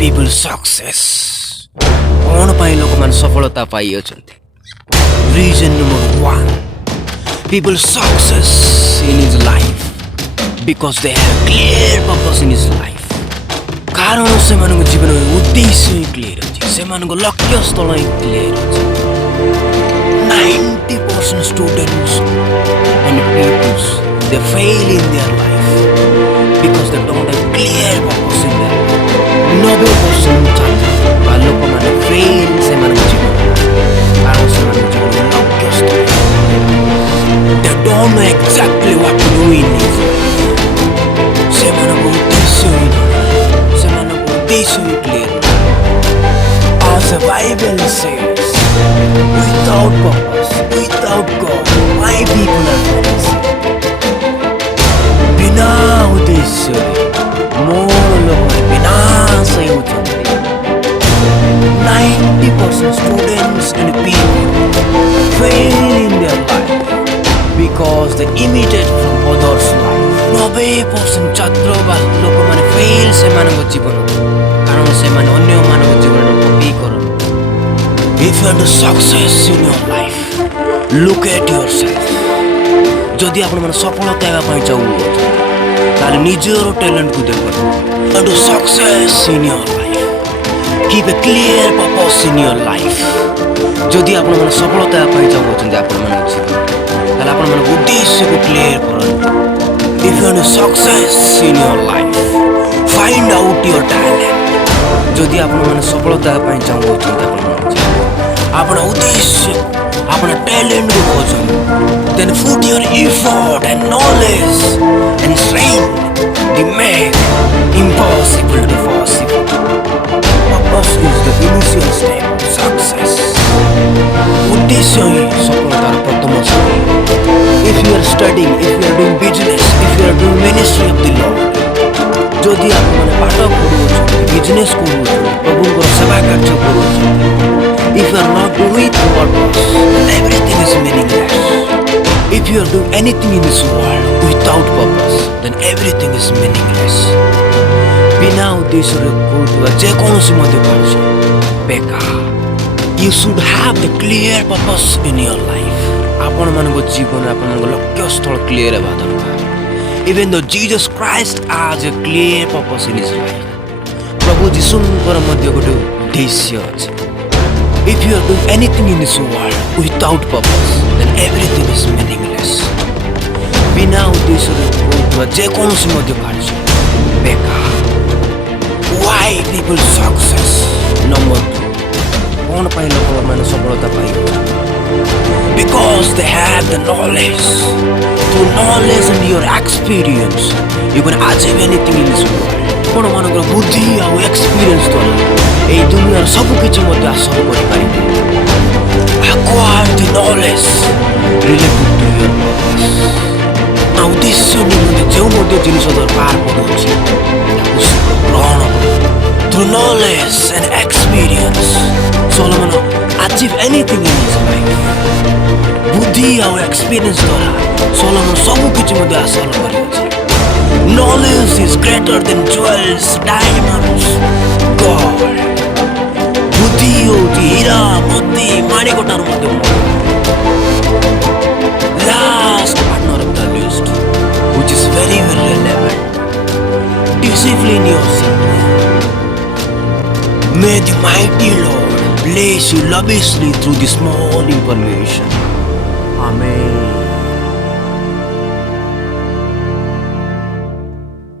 people success? कौन पाई लोग मन सफलता पाई अछंती? Reason number 1. People success in his life because they have clear purpose in his life. कारण ସେମାନଙ୍କ ଜୀବନରେ ଉଦ୍ଦେଶ୍ୟ କ୍ଲିୟର ଅଛି, ସେମାନଙ୍କ ଲକ୍ଷ୍ୟ ସ୍ଥଳ କ୍ଲିୟର ଅଛି. 90% students and peoples they fail in their life because they don't have clear purpose in their life. 90% ଛାତ୍ର ବା ଲୋକମାନେ fail ସେମାନଙ୍କ ଜୀବନରେ କାରଣ ସେମାନଙ୍କ ଜୀବନରେ ଲକ୍ଷ୍ୟ ସ୍ଥଳ they don't know exactly what to do in his life. ସେମାନଙ୍କ uddesyo clear. As the Bible says, without purpose, without God, my people are perishing. बिना उद्देश्य मोर लोग विनाश होते. 90% students and people fail in their life because they imitate from others' life. 90% ଛାତ୍ର ବା ଲୋକମାନେ fail ସେମାନଙ୍କ ଜୀବନରେ କାରଣ ସେମାନେ ଅନ୍ୟମାନଙ୍କ ଜୀବନରେ କପି କରନ୍ତି. If you want to success in your life, look at yourself. ଯଦି ଆପଣମାନେ ସଫଳତା ହେବା ପାଇଁ ଚାହୁଁଛନ୍ତି ତାହେଲେ ନିଜର ଟ୍ୟାଲେଣ୍ଟକୁ ଦେଖନ୍ତୁ. Want to success in your life, keep a clear purpose in your life. ଯଦି ଆପଣମାନେ ସଫଳତା ହେବା ପାଇଁ ଚାହୁଁଛନ୍ତି ଆପଣମାନଙ୍କ ଜୀବନରେ ତାହେଲେ ଆପଣମାନଙ୍କ ଉଦ୍ଦେଶ୍ୟକୁ କ୍ଲିୟର କରନ୍ତୁ. If you want to success in your life, find out your talent. ଯଦି ଆପଣମାନେ ସଫଳତା ହେବା ପାଇଁ ଚାହୁଁଛନ୍ତି ଆପଣମାନଙ୍କ ଜୀବନରେ ଆପଣ ଉଦ୍ଦେଶ୍ୟ ଆପଣ ଟ୍ୟାଲେଣ୍ଟକୁ ଖୋଜନ୍ତୁ. Then put your effort and knowledge and strength to make impossible to possible. Purpose is the initial step of success. ଉଦ୍ଦେଶ୍ୟ ହିଁ ସଫଳତାର ପ୍ରଥମ ସ୍ତର. If you are studying, if you are doing business, if you are doing ministry of the Lord, ଯଦି ଆପଣମାନେ ପାଠ ପଢ଼ୁଅଛନ୍ତି, business କରୁଅଛନ୍ତି, ପ୍ରଭୁଙ୍କର ସେବା କାର୍ଯ୍ୟ କରୁଅଛନ୍ତି, if you are not doing purpose, then everything is meaningless. If you are doing anything in this world without purpose, then everything is meaningless. ବିନା ଉଦ୍ଦେଶ୍ୟରେ କରୁଥିବା ଯେକୌଣସି ମଧ୍ୟ କାର୍ଯ୍ୟ ବେକାର. You should have the clear purpose in your life. ଆପଣମାନଙ୍କ ଜୀବନରେ ଆପଣଙ୍କ ଲକ୍ଷ୍ୟ ସ୍ଥଳ କ୍ଲିୟର ହେବା ଦରକାର. Even though Jesus Christ has a clear purpose in his life. ପ୍ରଭୁ ଯୀଶୁଙ୍କର ମଧ୍ୟ ଗୋଟେ ଉଦ୍ଦେଶ୍ୟ ଅଛି. If you are doing anything in this world without purpose, then everything is meaningless. ବିନା ଉଦ୍ଦେଶ୍ୟରେ କରୁଥିବା ଯେକୌଣସି ମଧ୍ୟ କାର୍ଯ୍ୟ ବେକାର. Why people success? Number 2. କଣ ପାଇଁ ଲୋକମାନେ ସଫଳତା ପାଇବେ? Because they have the knowledge. Through knowledge and your experience, you can achieve anything in this world. ଆପଣମାନଙ୍କର ବୁଦ୍ଧି ଆଉ ଏକ୍ସପିରିଏନ୍ସ ଦ୍ୱାରା ଏହି ଦୁନିଆର ସବୁ କିଛି ମଧ୍ୟ ହାସଲ କରିପାରିବେ. Acquire the knowledge related to your purpose. ଆଉ ଉଦ୍ଦେଶ୍ୟ ନିମନ୍ତେ ଯେଉଁ ମଧ୍ୟ ଜିନିଷ ଦରକାର ପଡ଼ୁଛି ତାକୁ ଗ୍ରହଣ କର. Through knowledge and experience, Solomon achieve anything in his life. ବୁଦ୍ଧି ଆଉ ଏକ୍ସପିରିଏନ୍ସ ଦ୍ୱାରା ସୋଲୋମନ ସବୁ କିଛି ମଧ୍ୟ ହାସଲ କରିଅଛି. Knowledge is greater than jewels, diamonds, gold. ବୁଦ୍ଧି ହେଉଛି ହୀରା, ମୋତି, ମାଣିକଠାରୁ ମଧ୍ୟ ବଡ଼. Last but not the least, which is very relevant, discipline yourself. May the mighty Lord bless you lavishly through this small information. Amen.